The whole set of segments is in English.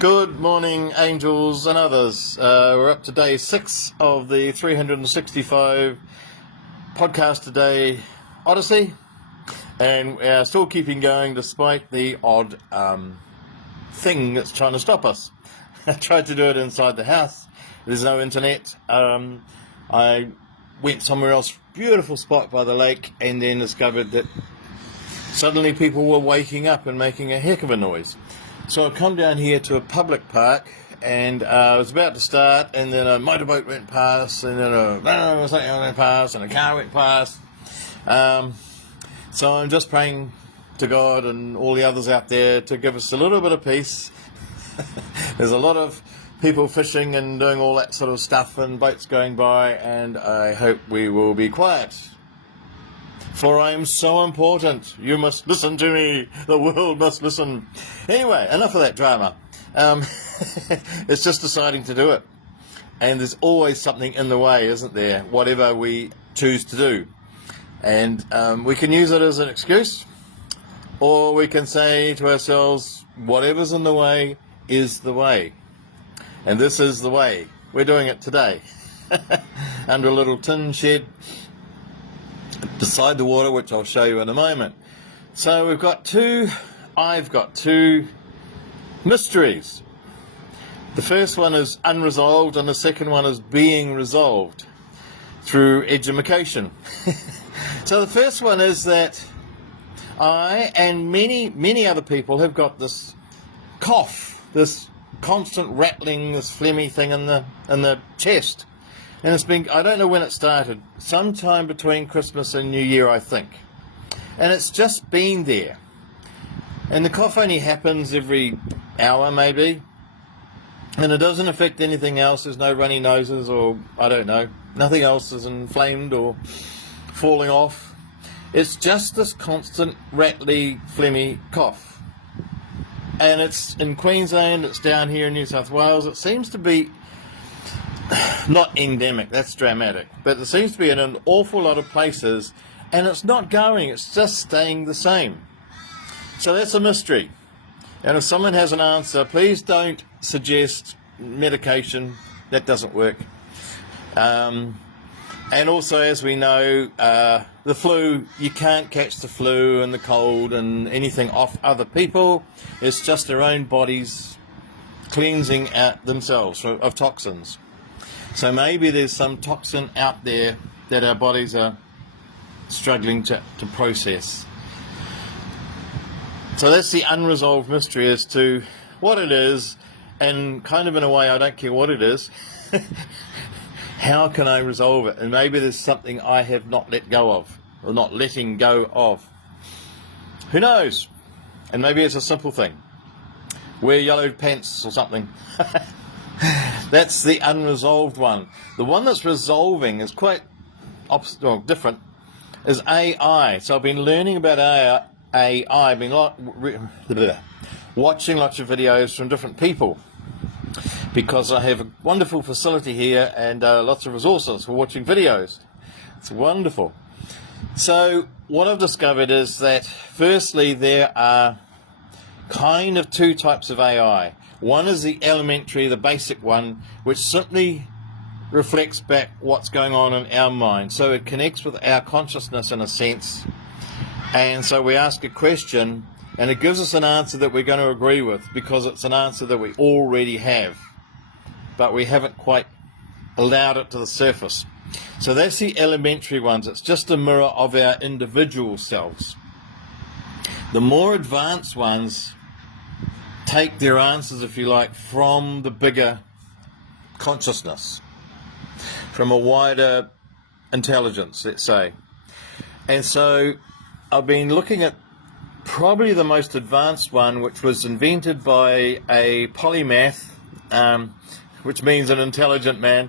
Good morning, angels and others. We're up to day 6 of the 365 podcast a day Odyssey, and we're still keeping going despite the odd thing that's trying to stop us. I tried to do it inside the house. There's no internet. I went somewhere else, beautiful spot by the lake, and then discovered that suddenly people were waking up and making a heck of a noise. So I come down here to a public park, and I was about to start, and then a motorboat went past, and then something went past, and a car went past. So I'm just praying to God and all the others out there to give us a little bit of peace. There's a lot of people fishing and doing all that sort of stuff, and boats going by, and I hope we will be quiet. For I am so important. You must listen to me. The world must listen. Anyway, enough of that drama. It's just deciding to do it. And there's always something in the way, isn't there? Whatever we choose to do. And we can use it as an excuse. Or we can say to ourselves, whatever's in the way is the way. And this is the way. We're doing it today. Under a little tin shed beside the water, which I'll show you in a moment. So I've got two mysteries. The first one is unresolved, and the second one is being resolved through education. So the first one is that I and many other people have got this cough, this constant rattling, this phlegmy thing in the chest. And it's been, I don't know when it started, sometime between Christmas and New Year, I think. And it's just been there. And the cough only happens every hour, maybe. And it doesn't affect anything else. There's no runny noses or, I don't know, nothing else is inflamed or falling off. It's just this constant, rattly, phlegmy cough. And it's in Queensland, it's down here in New South Wales. It seems to be not endemic, that's dramatic, but it seems to be in an awful lot of places, and it's not going, it's just staying the same. So that's a mystery. And if someone has an answer, please don't suggest medication. That doesn't work. And also, as we know, the flu, you can't catch the flu and the cold and anything off other people. It's just their own bodies cleansing out themselves of toxins. So maybe there's some toxin out there that our bodies are struggling to process. So that's the unresolved mystery as to what it is, and kind of in a way I don't care what it is. How can I resolve it? And maybe there's something I have not let go of, or not letting go of. Who knows? And maybe it's a simple thing. Wear yellow pants or something. That's the unresolved one. The one that's resolving is quite different, is AI. So I've been learning about AI. I've been watching lots of videos from different people because I have a wonderful facility here and lots of resources for watching videos. It's wonderful. So what I've discovered is that firstly there are kind of two types of AI. One is the elementary, the basic one, which simply reflects back what's going on in our mind. So it connects with our consciousness in a sense. And so we ask a question, and it gives us an answer that we're going to agree with because it's an answer that we already have, but we haven't quite allowed it to the surface. So that's the elementary ones. It's just a mirror of our individual selves. The more advanced ones take their answers, if you like, from the bigger consciousness, from a wider intelligence, let's say. And so I've been looking at probably the most advanced one, which was invented by a polymath, which means an intelligent man,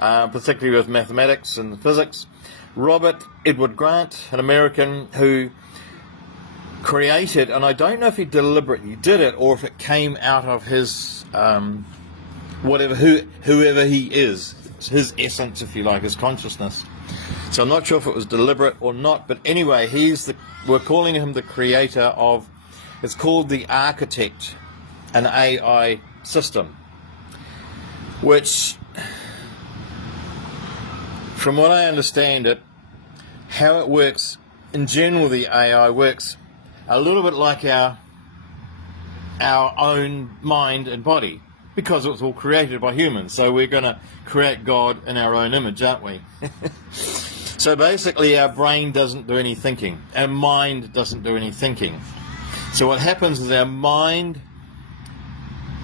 particularly with mathematics and physics. Robert Edward Grant, an American who created, and I don't know if he deliberately did it or if it came out of his whoever he is, his essence, if you like, his consciousness. So I'm not sure if it was deliberate or not, but anyway, we're calling him the creator of, it's called the architect an AI system, which, from what I understand it, how it works in general, the AI works a little bit like our own mind and body, because it was all created by humans. So we're going to create God in our own image, aren't we? So basically our brain doesn't do any thinking, our mind doesn't do any thinking. So what happens is our mind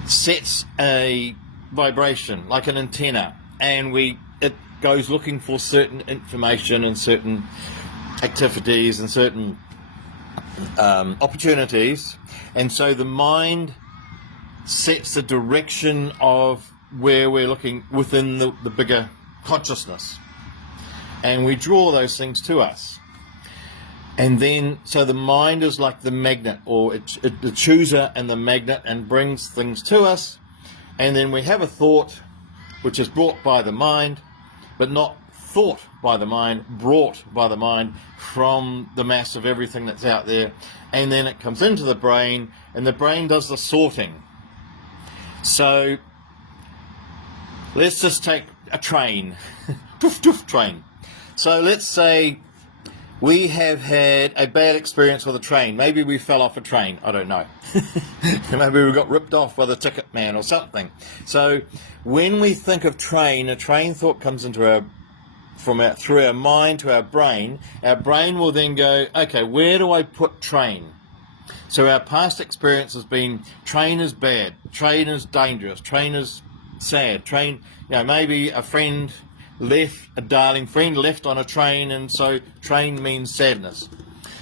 sets a vibration like an antenna, and it goes looking for certain information and certain activities and certain opportunities, and so the mind sets the direction of where we're looking within the bigger consciousness, and we draw those things to us. And then, so the mind is like the magnet, or the chooser and the magnet, and brings things to us. And then we have a thought which is brought by the mind, but not thought by the mind, brought by the mind from the mass of everything that's out there. And then it comes into the brain, and the brain does the sorting. So let's just take a train. Doof, doof, train. So let's say we have had a bad experience with a train. Maybe we fell off a train. I don't know. Maybe we got ripped off by the ticket man or something. So when we think of train, a train thought comes into through our mind to our brain. Our brain will then go, okay, where do I put train? So our past experience has been train is bad, train is dangerous, train is sad, train, maybe a friend left, a darling friend left on a train, and so train means sadness.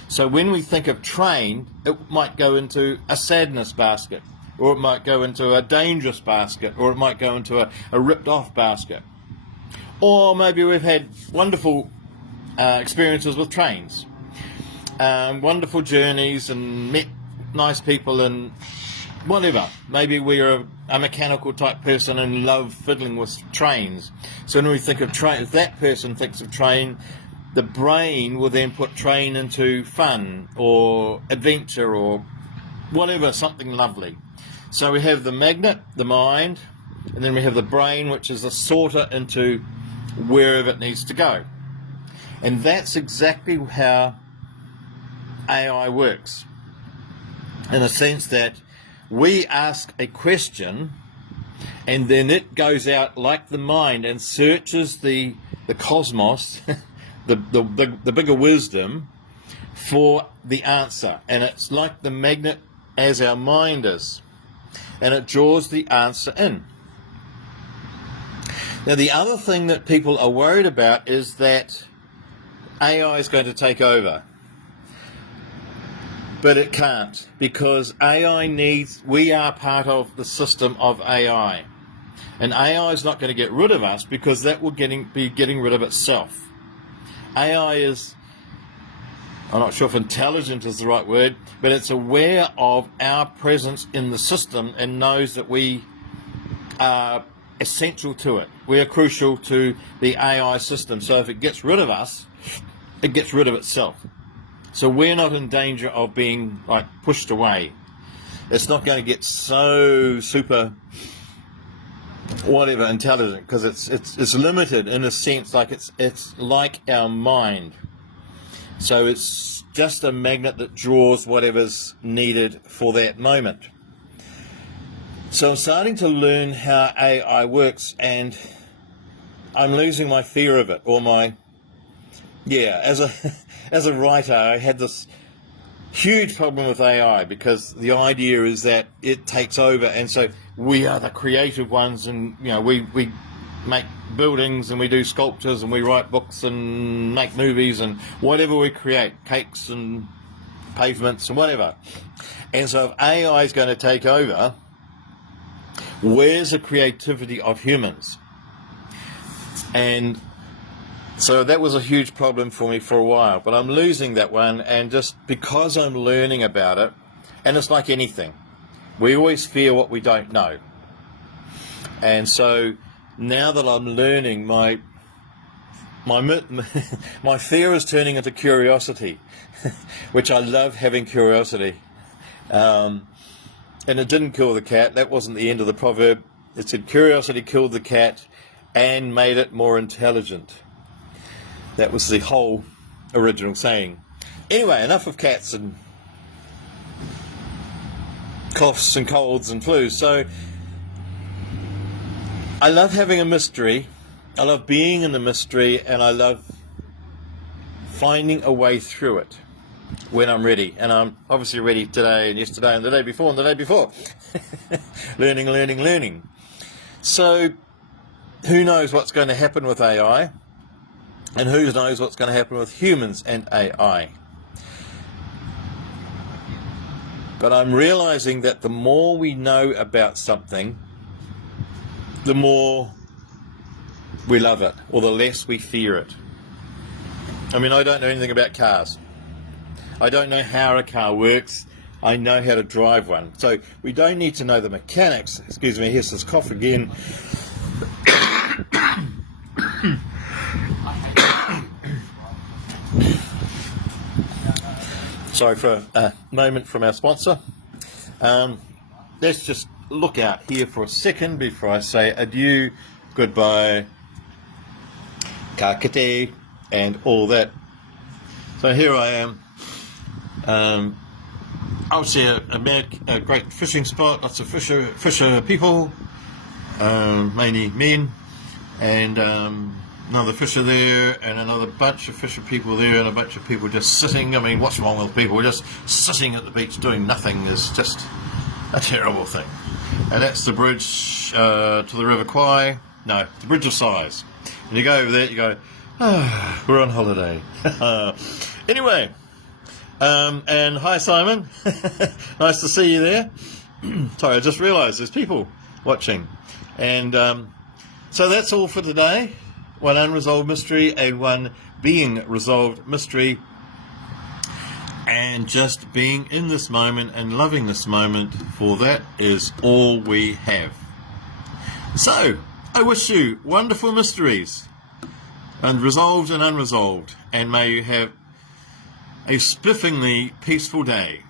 So when we think of train, it might go into a sadness basket, or it might go into a dangerous basket, or it might go into a ripped off basket. Or maybe we've had wonderful experiences with trains, wonderful journeys, and met nice people and whatever. Maybe we're a mechanical type person and love fiddling with trains. So when we think of train, if that person thinks of train, the brain will then put train into fun or adventure or whatever, something lovely. So we have the magnet, the mind, and then we have the brain, which is a sorter into wherever it needs to go. And that's exactly how AI works, in a sense that we ask a question, and then it goes out like the mind and searches the cosmos, the bigger wisdom, for the answer. And it's like the magnet as our mind is, and it draws the answer in. Now, the other thing that people are worried about is that AI is going to take over. But it can't, because we are part of the system of AI. And AI is not going to get rid of us, because that will be getting rid of itself. AI is, I'm not sure if intelligent is the right word, but it's aware of our presence in the system and knows that we are essential to it. We are crucial to the AI system. So if it gets rid of us, it gets rid of itself. So we're not in danger of being pushed away. It's not going to get so super whatever intelligent, because it's limited in a sense, like it's like our mind. So it's just a magnet that draws whatever's needed for that moment. So I'm starting to learn how AI works, and I'm losing my fear of it, or as a writer, I had this huge problem with AI, because the idea is that it takes over, and so we are the creative ones, and we make buildings, and we do sculptures, and we write books and make movies, and whatever we create, cakes and pavements and whatever. And so if AI is going to take over, where's the creativity of humans? And so that was a huge problem for me for a while, but I'm losing that one, and just because I'm learning about it, and it's like anything, we always fear what we don't know. And so now that I'm learning, my fear is turning into curiosity, which I love having curiosity. and it didn't kill the cat. That wasn't the end of the proverb. It said curiosity killed the cat and made it more intelligent. That was the whole original saying. Anyway, enough of cats and coughs and colds and flus. So I love having a mystery. I love being in the mystery, and I love finding a way through it when I'm ready. And I'm obviously ready today and yesterday and the day before and the day before. Learning, learning, learning. So who knows what's going to happen with AI, and who knows what's going to happen with humans and AI. But I'm realizing that the more we know about something, the more we love it, or the less we fear it. I mean, I don't know anything about cars. I don't know how a car works. I know how to drive one. So we don't need to know the mechanics. Excuse me, here's this cough again. Sorry for a moment from our sponsor. Let's just look out here for a second before I say adieu, goodbye, ka kite, and all that. So here I am. Obviously a great fishing spot, lots of fisher people, mainly men, and another fisher there, and another bunch of fisher people there, and a bunch of people just sitting. I mean, what's wrong with people? Just sitting at the beach doing nothing is just a terrible thing. And that's the bridge to the River Kwai. No, the Bridge of Sighs. And you go over there, you go, we're on holiday. Anyway, and hi Simon, nice to see you there. Sorry, I just realised there's people watching. And so that's all for today. One unresolved mystery and one being resolved mystery. And just being in this moment and loving this moment, for that is all we have. So, I wish you wonderful mysteries, and resolved and unresolved, and may you have a spiffingly peaceful day.